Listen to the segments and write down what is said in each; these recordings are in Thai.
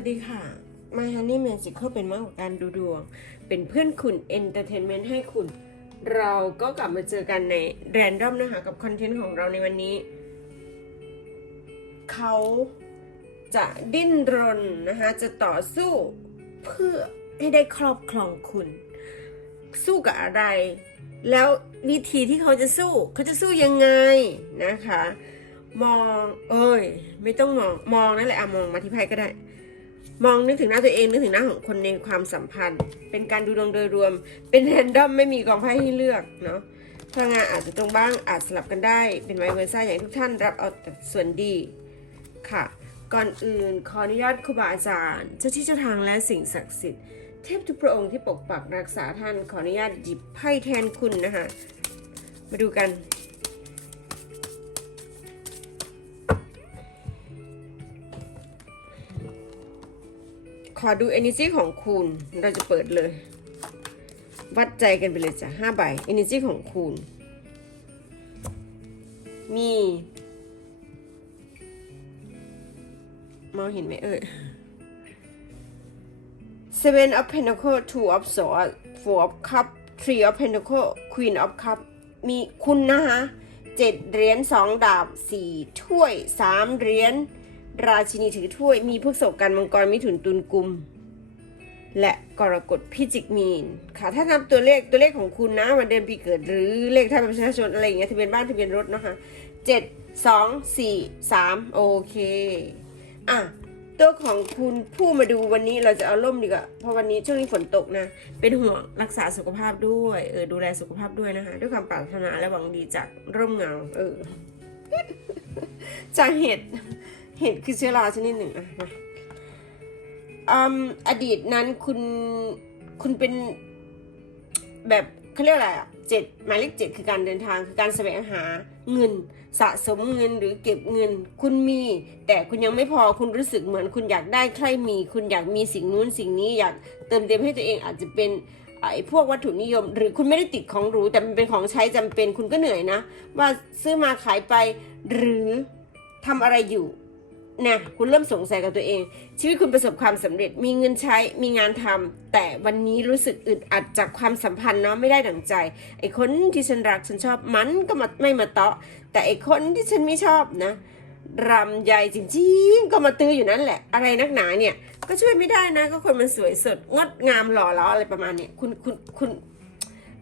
วัสดีค่ะ My Honey Magical เป็นมากกว่าการดูดวง เป็นเพื่อนคุณ Entertainment ให้คุณ เราก็กลับมาเจอกันใน Random นะคะกับคอนเทนต์ของเราในวันนี้ เขาจะดิ้นรนนะคะ จะต่อสู้เพื่อให้ได้ครอบครองคุณ สู้กับอะไร แล้ววิธีที่เขาจะสู้ เขาจะสู้ยังไงนะคะมอง เอ้ย ไม่ต้องมอง มองนั่นแหละอะมองมาที่ไพ่ก็ได้ มองนึกถึงหน้าตัวเองนึกถึงหน้าของคนในความสัมพันธ์ เป็นการดูดวงโดยรวม เป็นแรนดอมไม่มีกองไพ่ให้เลือกเนาะพลังงานอาจจะตรงบ้างอาจสลับกันได้ เป็นไวเวอร์ซ่าอย่างทุกท่านรับเอาแต่ส่วนดีค่ะ ก่อนอื่นขออนุญาตครูบาอาจารย์เจ้าที่เจ้าทางและสิ่งศักดิ์สิทธิ์เทพทุกพระองค์ที่ปกปักรักษาท่านขออนุญาตหยิบไพ่แทนคุณนะคะ มาดูกัน ขอดู energy ของคุณ เราจะเปิดเลย วัดใจกันไปเลยจ้ะห้าใบ energy ของคุณ มี มองเห็นไหมเอ่ย Seven of Pentacle Two of Swords Four of Cup Three of Pentacle Queen of Cup มีคุณนะคะเจ็ดเหรียญสองดาบสี่ถ้วยสามเหรียญ ราชินีถือถ้วยมีพฤกษกันมังกรมิถุนตุลกุม และกรกฎพิจิกมีน ค่ะ ถ้านับตัวเลขตัวเลขของคุณนะ วันเดือนปีเกิดหรือเลขทะเบียนประชาชนอะไรอย่างเงี้ยทะเบียนบ้านทะเบียนรถนะคะเจ็ดสองสี่สามโอเค อะตัวของคุณผู้มาดูวันนี้เราจะเอาล่มดีกว่าเพราะวันนี้ช่วงนี้ฝนตกนะ เป็นห่วงรักษาสุขภาพด้วยเออดูแลสุขภาพด้วยนะคะ ด้วยความปรารถนาและหวังดีจากร่มเงาเออจากเห็ด เห็ดคือเชื้อราชนิดหนึ่งอะนะอดีตนั้นคุณคุณเป็นแบบเขาเรียกอะไรอะเจ็ดหมายเลขเจ็ดคือการเดินทางคือการแสวงหาเงิน สะสมเงินหรือเก็บเงิน คุณมี แต่คุณยังไม่พอคุณรู้สึกเหมือน คุณอยากได้ใครมี คุณอยากมีสิ่งนู้นสิ่งนี้อยากเติมเต็มให้ตัวเองอาจจะเป็นไอ้พวกวัตถุนิยม หรือคุณไม่ได้ติดของหรูแต่มันเป็นของใช้จำเป็นคุณก็เหนื่อยนะ ว่าซื้อมาขายไปหรือทำอะไรอยู่ นะคุณเริ่มสงสัยกับตัวเอง ชีวิตคุณประสบความสำเร็จมีเงินใช้มีงานทำแต่วันนี้รู้สึกอึดอัดจากความสัมพันธ์เนาะไม่ได้ดังใจ ไอ้คนที่ฉันรักฉันชอบมันก็มาไม่มาเตาะ แต่ไอ้คนที่ฉันไม่ชอบนะรำใหญ่จริงๆ ก็มาตื้ออยู่นั่นแหละ อะไรนักหนาเนี่ย ก็ช่วยไม่ได้นะ ก็คนมันสวยสดงดงามหล่อล้ออะไรประมาณเนี้ยคุณคุณคุณ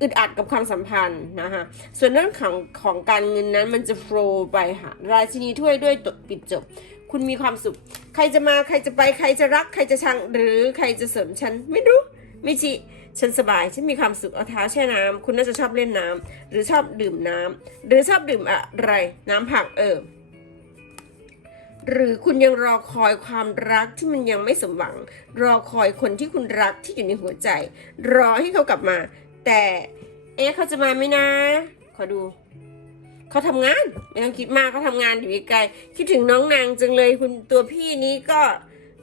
อึดอัดกับความสัมพันธ์นะคะส่วนเรื่องของของการเงินนั้นมันจะโฟล์ไปค่ะ ราชินีถ้วยด้วยตปิดจบ คุณมีความสุข ใครจะมาใครจะไปใครจะรัก ใครจะชังหรือใครจะเสริมฉันไม่รู้ไม่ชีฉันสบาย ฉันมีความสุข เอาเท้าแช่น้ำคุณน่าจะชอบเล่นน้ำหรือชอบดื่มน้ำหรือชอบดื่มอะไร น้ำผักเออ หรือคุณยังรอคอยความรักที่มันยังไม่สมหวัง รอคอยคนที่คุณรักที่อยู่ในหัวใจ รอให้เขากลับมา แต่ เอ๊ะเขาจะมาไหมนะ ขอดู เขาทำงานไม่ต้องคิดมากเขาทำงานอยู่ไกลๆคิดถึงน้องนางจังเลยคุณตัวพี่นี้ก็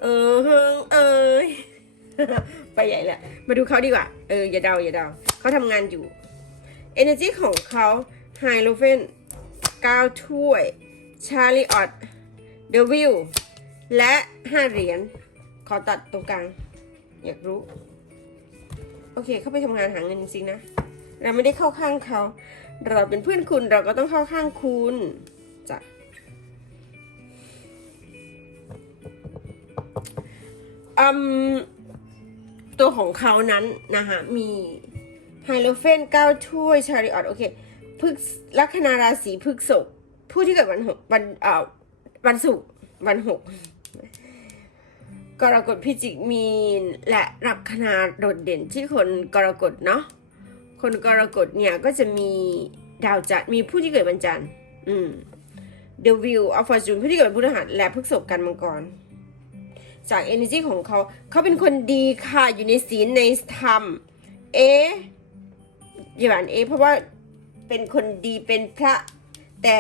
เออเฮงเอยไปใหญ่แหละมาดูเขาดีกว่า เอออย่าเดาอย่าเดาเขาทำงานอยู่ energy ของเขาไฮโลเฟน9ถ้วยชาลีออตเดวิลและ5เหรียญขอตัดตรงกลาง อยากรู้ โอเค เขาไปทำงานหาเงินจริงๆนะ เราไม่ได้เข้าข้างเขา เราเป็นเพื่อนคุณเราก็ต้องเข้าข้างคุณจ้ะอืมตัวของเขานั้นนะคะมีไฮโลเฟนเก้าถ้วยชาริออตโอเคพฤกลัคนาราศีพฤกษกผู้ที่เกิดวันหกวันเอ่อวันศุกร์วันหกกรกฎพิจิกมีนและลัคนาโดดเด่นที่คนกรกฎเนาะ คนกรกฎเนี่ยก็จะมีดาวจันทร์มีผู้ที่เกิดวันจันทร์อืม The Wheel of Fortune ผู้ที่เกิดวันพฤหัสและพฤกษภกันมังกร จาก energy ของเขา เขาเป็นคนดีค่ะอยู่ในศีลในธรรม เอ๊ะอย่าอ่านเอ เพราะว่าเป็นคนดีเป็นพระแต่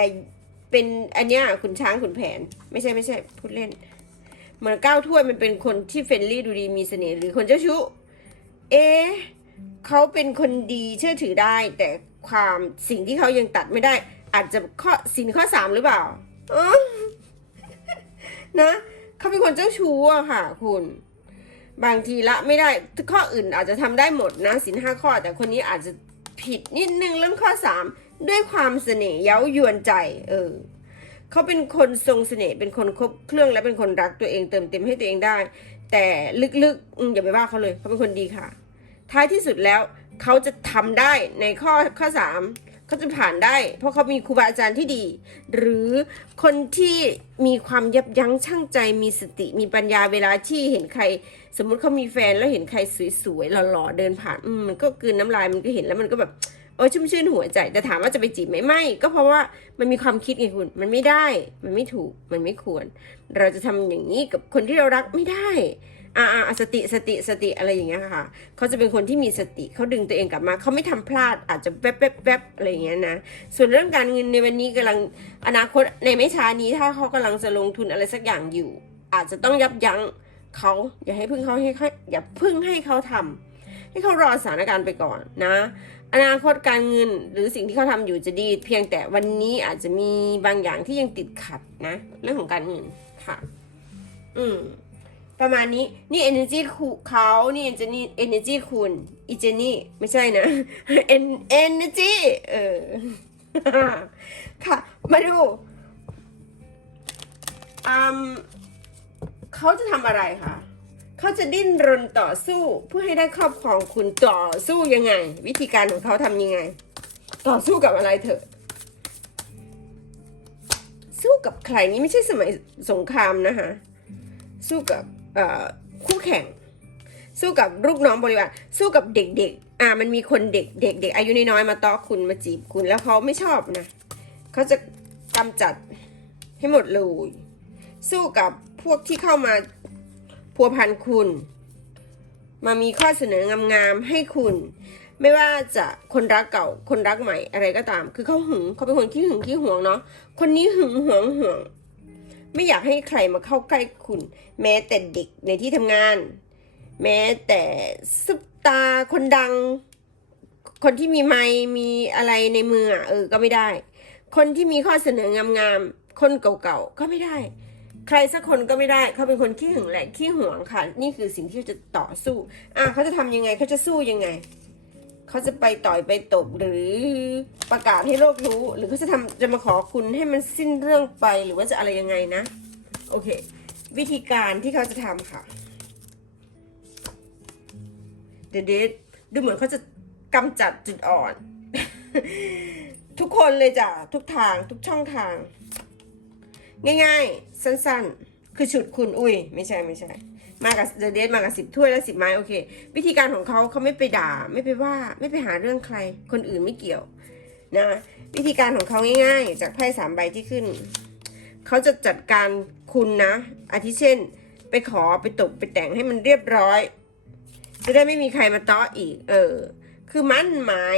เป็นอันเนี้ยขุนช้างขุนแผน ไม่ใช่ไม่ใช่พูดเล่น เหมือนก้าวถ้วยมันเป็นคนที่เฟรนลี่ดูดีมีเสน่ห์หรือคนเจ้าชู้เอ๊ เขาเป็นคนดีเชื่อถือได้ แต่ความสิ่งที่เขายังตัดไม่ได้ อาจจะข้อสินข้อสามหรือเปล่าเออนะเขาเป็นคนเจ้าชู้อะค่ะ คุณ บางทีละไม่ได้ข้ออื่นอาจจะทำได้หมดนะสินห้าข้อ แต่คนนี้อาจจะผิดนิดนึงเรื่องข้อสามด้วยความเสน่ห์เย้ายวนใจ เออเขาเป็นคนทรงเสน่ห์เป็นคนครบเครื่องและเป็นคนรักตัวเองเติมเต็มให้ตัวเองได้ แต่ลึกๆอย่าไปว่าเขาเลยเขาเป็นคนดีค่ะ ท้ายที่สุดแล้วเขาจะทำได้ในข้อข้อสามเขาจะผ่านได้ เพราะเขามีครูบาอาจารย์ที่ดี หรือคนที่มีความยับยั้งชั่งใจมีสติมีปัญญาเวลาที่เห็นใคร สมมุติเขามีแฟนแล้วเห็นใครสวยๆหล่อๆเดินผ่านมมันก็กืนน้ำลายมันก็เห็นแล้วมันก็แบบโอ้ยชุ่มชื่นหัวใจแต่ถามว่าจะไปจีบไหมไม่ ก็เพราะว่ามันมีความคิดไงคุณมันไม่ได้ มันไม่ถูกมันไม่ควร เราจะทำอย่างนี้กับคนที่เรารักไม่ได้ อ่าอ่าสติสติสติอะไรอย่างเงี้ยค่ะเขาจะเป็นคนที่มีสติเขาดึงตัวเองกลับมาเขาไม่ทำพลาดอาจจะแวบแวบแวบอะไรอย่างเงี้ยนะส่วนเรื่องการเงินในวันนี้กำลังอนาคตในไม่ช้านี้ถ้าเขากำลังจะลงทุนอะไรสักอย่างอยู่ อาจจะต้องยับยั้งเขาอย่าให้พึ่งเขาให้เขาอย่าพึ่งให้เขาทำให้เขารอสถานการณ์ไปก่อนนะ อนาคตการเงินหรือสิ่งที่เขาทำอยู่จะดี เพียงแต่วันนี้อาจจะมีบางอย่างที่ยังติดขัดนะ เรื่องของการเงินค่ะ อืม ประมาณนี้นี่ energy คูเขานี่ energy energy คุณอีเจนี่ไม่ใช่นะ energy เออ ค่ะ มาดูอืมเขาจะทำอะไรคะเขาจะดิ้นรนต่อสู้เพื่อให้ได้ครอบครองคุณต่อสู้ยังไง วิธีการของเขาทำยังไง ต่อสู้กับอะไรเถอะสู้กับใครนี่ไม่ใช่สมัยสงครามนะคะสู้กับ คู่แข่ง สู้กับลูกน้องบริวารสู้กับเด็กๆอ่ามันมีคนเด็กเด็กเด็กอายุน้อยๆมาต้อคุณมาจีบคุณแล้วเขาไม่ชอบนะเขาจะกำจัดให้หมดเลยสู้กับพวกที่เข้ามาพัวพันคุณ มามีข้อเสนองามๆให้คุณ ไม่ว่าจะคนรักเก่าคนรักใหม่อะไรก็ตาม คือเขาหึงเขาเป็นคนขี้หึงขี้หวงเนาะคนนี้หึงหวงห่วง ไม่อยากให้ใครมาเข้าใกล้คุณ แม้แต่เด็กในที่ทำงาน แม้แต่ซุปตาคนดัง คนที่มีไมค์มีอะไรในมืออะเออก็ไม่ได้ คนที่มีข้อเสนองามๆคนเก่าๆก็ไม่ได้ ใครสักคนก็ไม่ได้ เขาเป็นคนขี้หึงแหละขี้หวงค่ะ นี่คือสิ่งที่เขาจะต่อสู้อะเขาจะทำยังไงเขาจะสู้ยังไง เขาจะไปต่อยไปตบหรือประกาศให้โลกรู้ หรือเขาจะทำจะมาขอคุณให้มันสิ้นเรื่องไปหรือว่าจะอะไรยังไงนะ โอเค วิธีการที่เขาจะทำค่ะเดยวเดยวดูเหมือนเขาจะกำจัดจุดอ่อน ทุกคนเลยจ้ะทุกทางทุกช่องทาง ง่ายๆ สั้นๆ คือฉุดคุณอุ้ย ไม่ใช่ไม่ใช่ มากับเดเดมากับสิบถ้วยและสิบไม้โอเค วิธีการของเขาเขาไม่ไปด่า ไม่ไปว่าไม่ไปหาเรื่องใคร คนอื่นไม่เกี่ยวนะวิธีการของเขาง่ายๆ จากไพ่สามใบที่ขึ้น เขาจะจัดการคุณนะ อาทิเช่น ไปขอไปตกไปแต่งให้มันเรียบร้อย จะได้ไม่มีใครมาต้ออีก เออ คือมั่นหมาย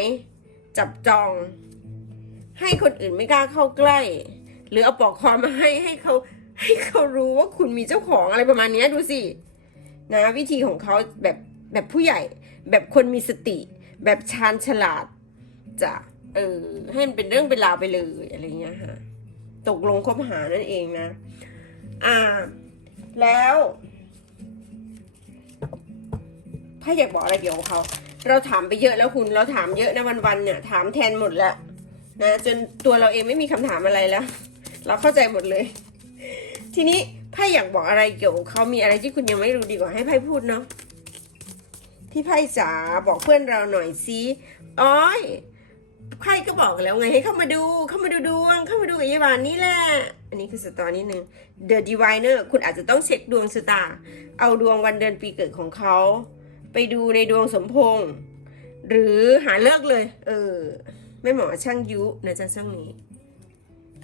จับจอง ให้คนอื่นไม่กล้าเข้าใกล้ หรือเอาปลอกคอมาให้ให้เขาให้เขารู้ว่าคุณมีเจ้าของอะไรประมาณนี้ดูสิ นะวิธีของเขาแบบแบบผู้ใหญ่ แบบคนมีสติ แบบชาญฉลาดจะเออให้มันเป็นเรื่องเป็นราวไปเลยอะไรเงี้ยฮะตกลงคบหานั่นเองนะ อ่า แล้วถ้าอยากบอกอะไรเกี่ยวกับเขาเราถามไปเยอะแล้วคุณเราถามเยอะนะวันๆเนี่ย ถามแทนหมดแล้วนะจนตัวเราเองไม่มีคำถามอะไรแล้ว เราเข้าใจหมดเลย ทีนี้ ไพ่อยากบอกอะไรเกี่ยวกับเขามีอะไรที่คุณยังไม่รู้ดีกว่าให้ไพ่พูดเนาะพี่ไพ่จ๋าบอกเพื่อนเราหน่อยสิอ้อยไพ่ก็บอกแล้วไงให้เข้ามาดูเข้ามาดูดวง เข้ามาดูกับยายบานนี่แหละอันนี้คือสตอรี่หนึ่ง The Diviner คุณอาจจะต้องเช็คดวงชะตา เอาดวงวันเดือนปีเกิดของเขา ไปดูในดวงสมพงษ์หรือหาเลิกเลย เออไม่หมอช่างยุนะจ๊ะช่วงนี้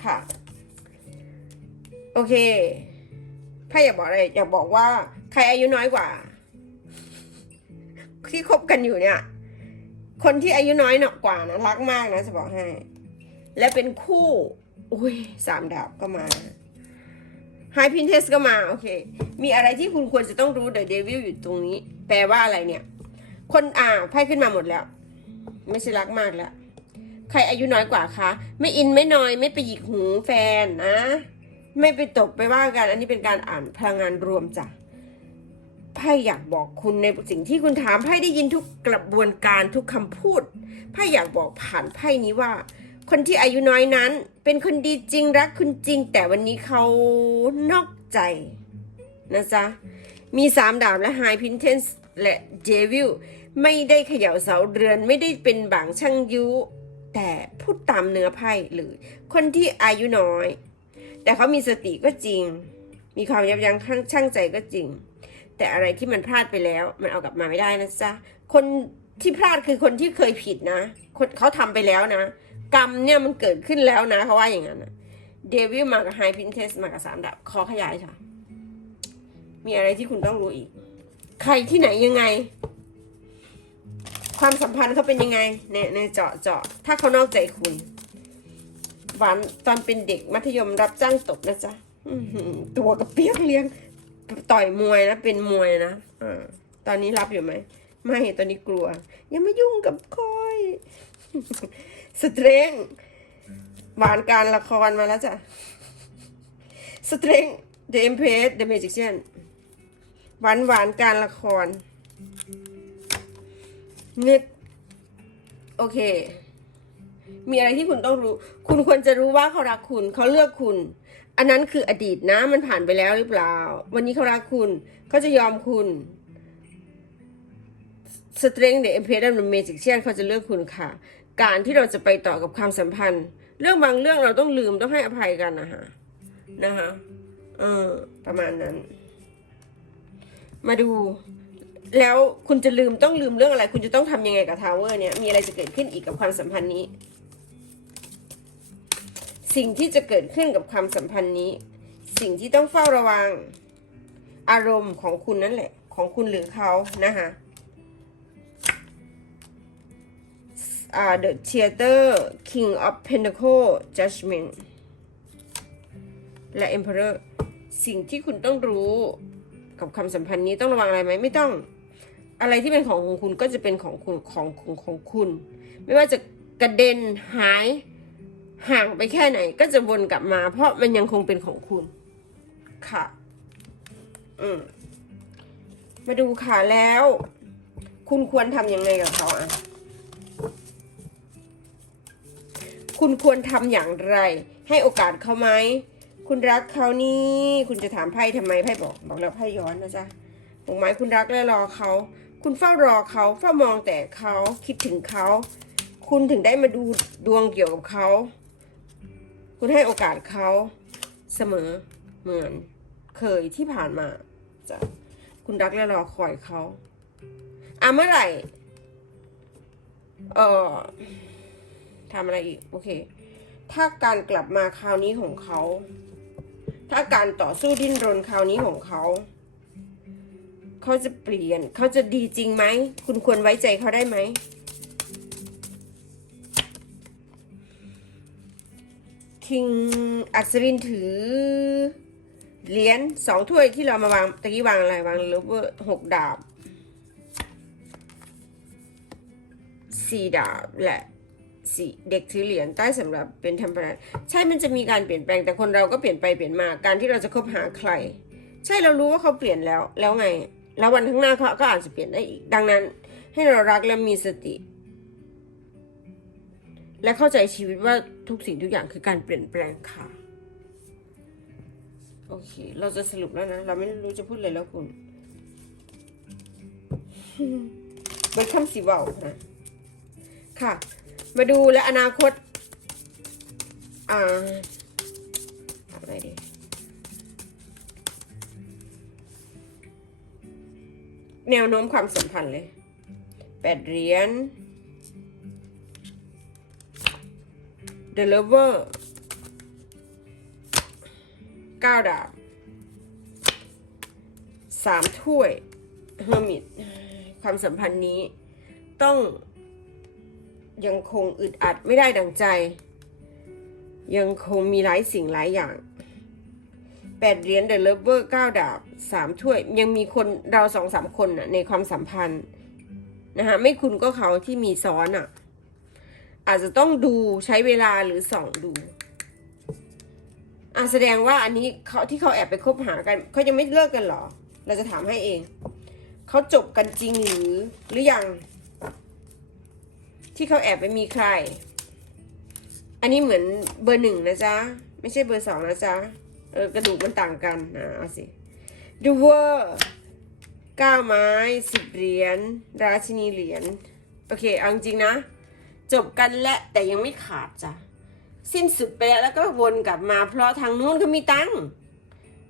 ค่ะ โอเค ถ้าอยากบอกอะไรอยากบอกว่า ใครอายุน้อยกว่า ที่คบกันอยู่เนี่ย คนที่อายุน้อยหนกว่านะรักมากนะจะบอกให้ และเป็นคู่ อุ้ยสามดาบก็มาไฮพินเทสก็มาโอเค มีอะไรที่คุณควรจะต้องรู้เดอะเดวิลอยู่ตรงนี้ แปลว่าอะไรเนี่ย คนอ่าไพ่ขึ้นมาหมดแล้ว ไม่ใช่รักมากแล้ว ใครอายุน้อยกว่าคะ ไม่อินไม่น้อยไม่ไปหยิกหูแฟนนะ ไม่ไปตกไปว่ากัน อันนี้เป็นการอ่านพลังงานรวมจ้ะไพ่อยากบอกคุณในสิ่งที่คุณถามไพ่ได้ยินทุกกระบวนการทุกคำพูดไพ่อยากบอกผ่านไพ่นี้ว่า คนที่อายุน้อยนั้น เป็นคนดีจริงรักคุณจริง แต่วันนี้เขานอกใจนะจ๊ะมีสามดาบและไฮพินเทนส์และเจวิลไม่ได้เขย่าเสาเรือนไม่ได้เป็นบางช่างยุ แต่พูดตามเนื้อไพ่หรือ คนที่อายุน้อย แต่เขามีสติก็จริง มีความยับยั้งชั่งใจก็จริง แต่อะไรที่มันพลาดไปแล้ว มันเอากลับมาไม่ได้นะจ๊ะคนที่พลาดคือคนที่เคยผิดนะคนเขาทำไปแล้วนะ กรรมเนี่ยมันเกิดขึ้นแล้วนะเขาว่าอย่างนั้นนะเดวิลมากับไฮพินเทสมากับสามดาบขอขยายค่ะ มีอะไรที่คุณต้องรู้อีก ใครที่ไหนยังไง ความสัมพันธ์เขาเป็นยังไงในในเจาะเจาะถ้าเขานอกใจคุณ หวานตอนเป็นเด็กมัธยมรับจ้างตบนะจ๊ะอื้อหือตัวกระเปียกเลี้ยง ต่อยมวยนะเป็นมวยนะอาตอนนี้รับอยู่ไหม ไม่ตอนนี้กลัว อย่ามายุ่งกับคอยสเตรงหวานการละครมาแล้วจ้ะสเตรง The Empress The Magician หวานหวานการละครนึกโอเค มีอะไรที่คุณต้องรู้ คุณควรจะรู้ว่าเขารักคุณเขาเลือกคุณ อันนั้นคืออดีตนะมันผ่านไปแล้วหรือเปล่า วันนี้เขารักคุณเขาจะยอมคุณสเตรงเดอะเอ็มเพรสและเมจิกเชียนเขาจะเลือกคุณค่ะ การที่เราจะไปต่อกับความสัมพันธ์ เรื่องบางเรื่องเราต้องลืมต้องให้อภัยกันนะคะนะคะเออประมาณนั้น มาดู แล้วคุณจะลืมต้องลืมเรื่องอะไร คุณจะต้องทำยังไงกับทาวเวอร์เนี่ยมีอะไรจะเกิดขึ้นอีกกับความสัมพันธ์นี้ สิ่งที่จะเกิดขึ้นกับความสัมพันธ์นี้ สิ่งที่ต้องเฝ้าระวังอารมณ์ของคุณนั่นแหละ ของคุณหรือเขานะคะอ่า The Theater King of Pentacle Judgment และ Emperor สิ่งที่คุณต้องรู้กับความสัมพันธ์นี้ต้องระวังอะไรไหมไม่ต้อง อะไรที่เป็นของของคุณก็จะเป็นของคุณของของของคุณ ไม่ว่าจะกระเด็นหาย ห่างไปแค่ไหนก็จะวนกลับมา เพราะมันยังคงเป็นของคุณ ค่ะ อืมมาดูค่ะแล้ว คุณควรทำยังไงกับเขาอะ คุณควรทำอย่างไร ให้โอกาสเขาไหม คุณรักเขานี่ คุณจะถามไพ่ทำไมไพ่บอก บอกแล้วไพ่ย้อนนะจ๊ะบอกไหมคุณรักและรอเขา คุณเฝ้ารอเขาเฝ้ามองแต่เขาคิดถึงเขา คุณถึงได้มาดูดวงเกี่ยวกับเขา คุณให้โอกาสเขาเสมอเหมือนเคยที่ผ่านมาจะคุณรักและรอคอยเขาอะเมื่อไหร่ เอ่อทำอะไรอีก โอเค ถ้าการกลับมาคราวนี้ของเขา ถ้าการต่อสู้ดิ้นรนคราวนี้ของเขา เขาจะเปลี่ยน เขาจะดีจริงไหม คุณควรไว้ใจเขาได้ไหม คิงอัศวินถือ เหรียญสองถ้วยที่เรามาวางตะกี้วางอะไรวางเลเวอร์หกดาบสี่ดาบและสี่เด็กถือเหรียญใต้สำหรับเป็นธรรมดาใช่มันจะมีการเปลี่ยนแปลงแต่คนเราก็เปลี่ยนไปเปลี่ยนมาการที่เราจะคบหาใคร ใช่เรารู้ว่าเขาเปลี่ยนแล้วแล้วไง แล้ววันข้างหน้าเขาก็อาจจะเปลี่ยนได้อีก ดังนั้นให้เรารักและมีสติ และเข้าใจชีวิตว่าทุกสิ่งทุกอย่างคือการเปลี่ยนแปลงค่ะ โอเค เราจะสรุปแล้วนะ เราไม่รู้จะพูดอะไรแล้วคุณมันคำสีเบานะ ค่ะ มาดูและอนาคต อ่าอะไรดีแนวโน้มความสัมพันธ์เลยแปดเหรียญ The Lover เก้าดาบสามถ้วย Hermit ความสัมพันธ์นี้ต้องยังคงอึดอัดไม่ได้ดังใจ ยังคงมีหลายสิ่งหลายอย่างแปดเหรียญ The Lover เก้าดาบสามถ้วย ยังมีคนเราสองสามคนน่ะในความสัมพันธ์นะคะไม่คุณก็เขาที่มีซ้อนอะ อาจจะต้องดูใช้เวลาหรือส่องดูอะแสดงว่าอันนี้เขาที่เขาแอบไปคบหากันเขายังไม่เลิกกันหรอ เราจะถามให้เอง เขาจบกันจริงหรือหรือยัง ที่เขาแอบไปมีใคร อันนี้เหมือนเบอร์หนึ่งนะจ๊ะ ไม่ใช่เบอร์สองนะจ๊ะ เออกระดูกมันต่างกันนะเอาสิดูเวอร์เก้าไม้สิบเหรียญราชินีเหรียญโอเคเอาจริงนะ จบกันและแต่ยังไม่ขาดจ้ะสิ้นสุดไปแล้วแล้วก็วนกลับมา เพราะทางนู้นเขามีตังค์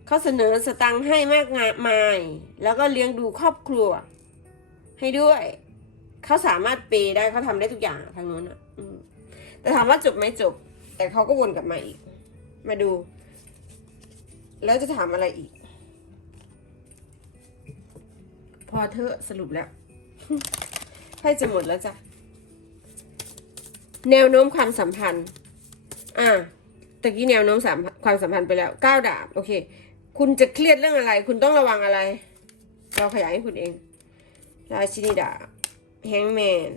เขาเสนอสตังค์ให้มากมาย แล้วก็เลี้ยงดูครอบครัว ให้ด้วย เขาสามารถเปย์ได้เขาทำได้ทุกอย่างทางนู้นอะแต่ถามว่าจบไหมจบ แต่เขาก็วนกลับมาอีก มาดู แล้วจะถามอะไรอีก พอเธอสรุปแล้วไพ่จะหมดแล้วจ้ะ แนวโน้มความสัมพันธ์ อ่าตะกี้แนวโน้มสามความสัมพันธ์ไปแล้วเก้าดาบ โอเค คุณจะเครียดเรื่องอะไร คุณต้องระวังอะไร เราขยายให้คุณเอง ราชินีดาบแฮงแมน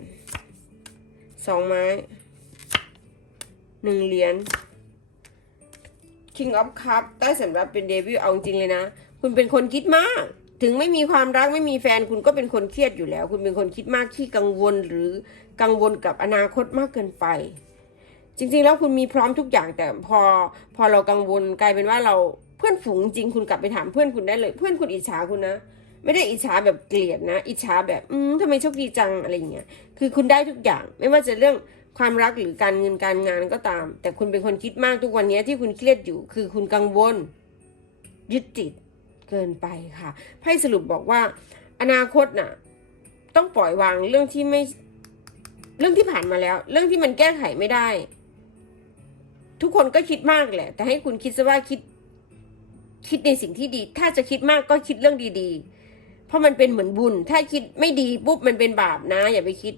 สองไม้หนึ่งเหรียญ King of Cup ได้สำหรับเป็นเดบิวเอาจริงเลยนะ คุณเป็นคนคิดมาก ถึงไม่มีความรักไม่มีแฟนคุณก็เป็นคนเครียดอยู่แล้ว คุณเป็นคนคิดมากขี้กังวลหรือ กังวลกับอนาคตมากเกินไป จริงๆแล้วคุณมีพร้อมทุกอย่างแต่พอพอเรากังวลกลายเป็นว่าเราเพื่อนฝูงจริงคุณกลับไปถามเพื่อนคุณได้เลย เพื่อนคุณอิจฉาคุณนะไม่ได้อิจฉาแบบเกลียดนะ อิจฉาแบบอืมทำไมโชคดีจังอะไรอย่างเงี้ยคือคุณได้ทุกอย่าง ไม่ว่าจะเรื่องความรักหรือการเงินการงานก็ตาม แต่คุณเป็นคนคิดมากทุกวันนี้ที่คุณเครียดอยู่ คือคุณกังวล ยึดติดเกินไปค่ะไพ่สรุปบอกว่า อนาคตน่ะ ต้องปล่อยวางเรื่องที่ไม่ เรื่องที่ผ่านมาแล้ว เรื่องที่มันแก้ไขไม่ได้ ทุกคนก็คิดมากแหละ แต่ให้คุณคิดซะว่าคิด คิดในสิ่งที่ดี ถ้าจะคิดมากก็คิดเรื่องดีๆ เพราะมันเป็นเหมือนบุญ ถ้าคิดไม่ดีปุ๊บมันเป็นบาปนะ อย่าไปคิด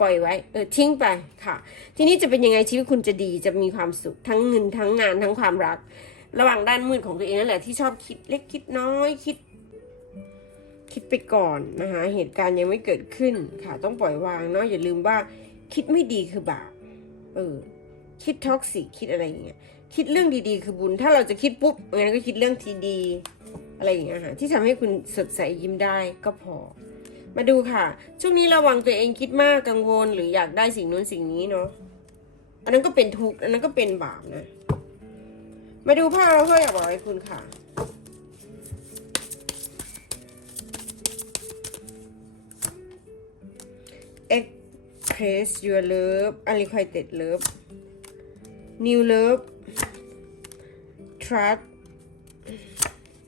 ปล่อยไว้เออทิ้งไปค่ะ ทีนี้จะเป็นยังไงชีวิตคุณจะดีจะมีความสุขทั้งเงินทั้งงานทั้งความรัก ระหว่างด้านมืดของตัวเองนั่นแหละที่ชอบคิดเล็กคิดน้อยคิด คิดไปก่อนนะคะ เหตุการณ์ยังไม่เกิดขึ้นค่ะ ต้องปล่อยวางเนาะอย่าลืมว่า คิดไม่ดีคือบาปเออ คิดท็อกซิกคิดอะไรอย่างเงี้ยคิดเรื่องดีๆ คือบุญ ถ้าเราจะคิดปุ๊บงั้นก็คิดเรื่องที่ดีอะไรอย่างเงี้ยค่ะที่ทำให้คุณสดใสยิ้มได้ก็พอ มาดูค่ะ ช่วงนี้ระวังตัวเองคิดมากกังวล หรืออยากได้สิ่งนู้นสิ่งนี้เนาะอันนั้นก็เป็นทุกข์อันนั้นก็เป็นบาปนะ มาดูภาพเราเพื่ออยากบอกให้คุณค่ะ express your love unrequited love new love trust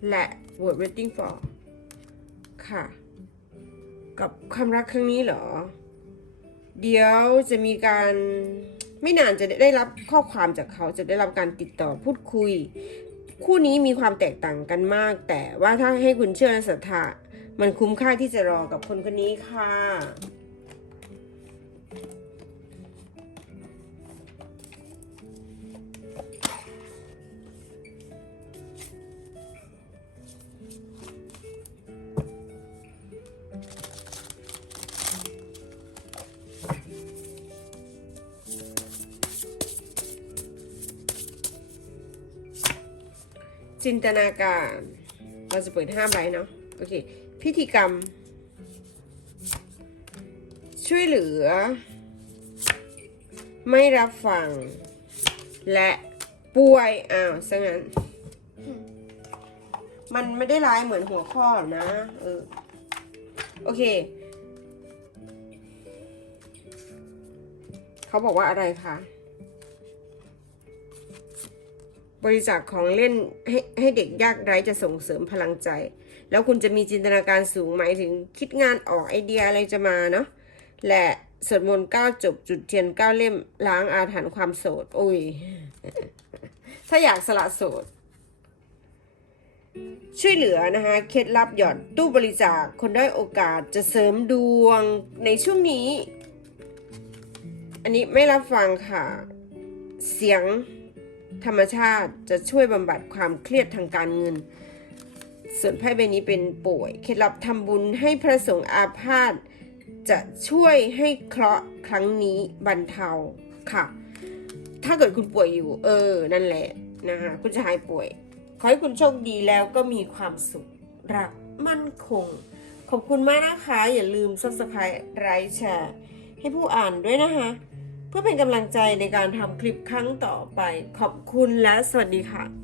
และ word waiting for ค่ะ กับความรักครั้งนี้เหรอ เดี๋ยวจะมีการไม่นานจะได้รับข้อความจากเขาจะได้รับการติดต่อพูดคุย คู่นี้มีความแตกต่างกันมาก แต่ว่าถ้าให้คุณเชื่อและศรัทธามันคุ้มค่าที่จะรอกับคนคนนี้ค่ะ จินตนาการ เราจะเปิดห้าใบเนาะ โอเค พิธีกรรม ช่วยเหลือ ไม่รับฟัง และป่วยอ้าวซะงั้น มันไม่ได้ร้ายเหมือนหัวข้อนะ เออ โอเค เขาบอกว่าอะไรคะบริจาคของเล่นให้ให้เด็กยากไร้จะส่งเสริมพลังใจ แล้วคุณจะมีจินตนาการสูงหมายถึงคิดงานออกไอเดียอะไรจะมาเนาะ และสวดมนต์เก้าจบจุดเทียนเก้าเล่มล้างอาถรรพ์ความโสดโอ้ย ถ้าอยากสละโสด ช่วยเหลือนะคะ เคล็ดลับหยอดตู้บริจาคคนได้โอกาสจะเสริมดวงในช่วงนี้ อันนี้ไม่รับฟังค่ะ เสียงธรรมชาติจะช่วยบำบัดความเครียดทางการเงิน ส่วนไพ่ใบนี้เป็นป่วย เคล็ดลับทำบุญให้พระสงฆ์อาพาธ จะช่วยให้เคราะห์ครั้งนี้บรรเทาค่ะ ถ้าเกิดคุณป่วยอยู่ เออ นั่นแหละนะคะคุณจะหายป่วย ขอให้คุณโชคดีแล้วก็มีความสุขรักมั่นคง ขอบคุณมากนะคะ อย่าลืม subscribe ไลค์แชร์ให้ผู้อ่านด้วยนะคะ เพื่อเป็นกำลังใจในการทำคลิปครั้งต่อไป ขอบคุณและสวัสดีค่ะ